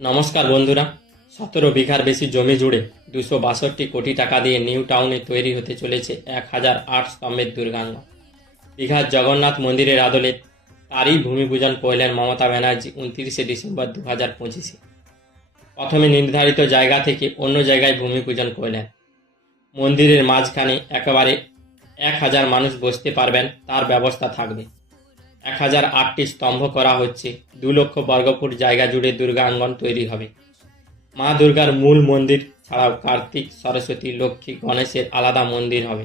নমস্কার বন্ধুরা। 17 বিঘার বেশি জমি জুড়ে 262 কোটি টাকা দিয়ে নিউ টাউনে তৈরি হতে চলেছে 1008 স্তম্ভের দুর্গাঙ্গন। দীঘার জগন্নাথ মন্দিরের আদলে তারই ভূমিপূজন করলেন মমতা ব্যানার্জি 29 ডিসেম্বর 2025। প্রথমে নির্ধারিত জায়গা থেকে অন্য জায়গায় ভূমিপূজন করলেন। মন্দিরের মাঝখানে একেবারে 1000 মানুষ বসতে পারবেন তার ব্যবস্থা থাকবে। 1008টি স্তম্ভ করা হচ্ছে। 2 লক্ষ বর্গফুট জায়গা জুড়ে দুর্গাঙ্গন তৈরি হবে। মা দুর্গার মূল মন্দির ছাড়াও কার্তিক, সরস্বতী, লক্ষ্মী, গণেশের আলাদা মন্দির হবে।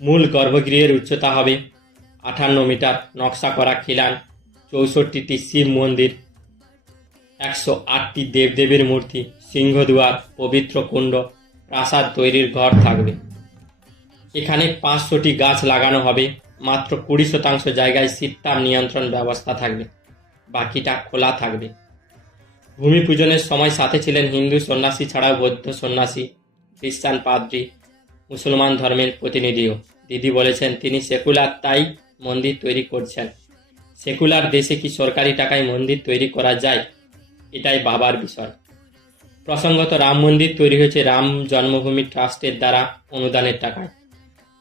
মূল গর্ভগৃহের উচ্চতা হবে 58 মিটার। নকশা করা খিলান, 64টি শিব মন্দির, 108টি দেবদেবীর মূর্তি, সিংহদুয়ার, পবিত্র কুণ্ড, প্রাসাদ তৈরির ঘর থাকবে। এখানে 500টি গাছ লাগানো হবে। মাত্র 20% জায়গায় শীততাপ নিয়ন্ত্রণ ব্যবস্থা থাকবে, বাকিটা খোলা থাকবে। ভূমি পূজনের সময় সাথে ছিলেন হিন্দু সন্ন্যাসী ছাড়াও বৌদ্ধ সন্ন্যাসী, খ্রিস্টান পাদ্রী, মুসলমান ধর্মের প্রতিনিধিও। দিদি বলেছেন তিনি সেকুলার, তাই মন্দির তৈরি করছেন। সেকুলার দেশে কি সরকারি টাকায় মন্দির তৈরি করা যায়? এটাই ভাবার বিষয়। প্রসঙ্গত, রাম মন্দির তৈরি হয়েছে রাম জন্মভূমি ট্রাস্টের দ্বারা অনুদানের টাকায়।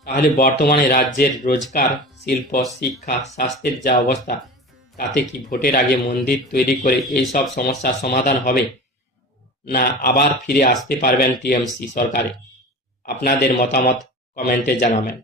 তাহলে বর্তমানে রাজ্যের রোজগার, শিল্প, শিক্ষা, স্বাস্থ্যের যা অবস্থা, তাতে কি ভোটের আগে মন্দির তৈরি করে এই সব সমস্যার সমাধান হবে, না আবার ফিরে আসতে পারবেন টিএমসি সরকারে? আপনাদের মতামত কমেন্টে জানাবেন।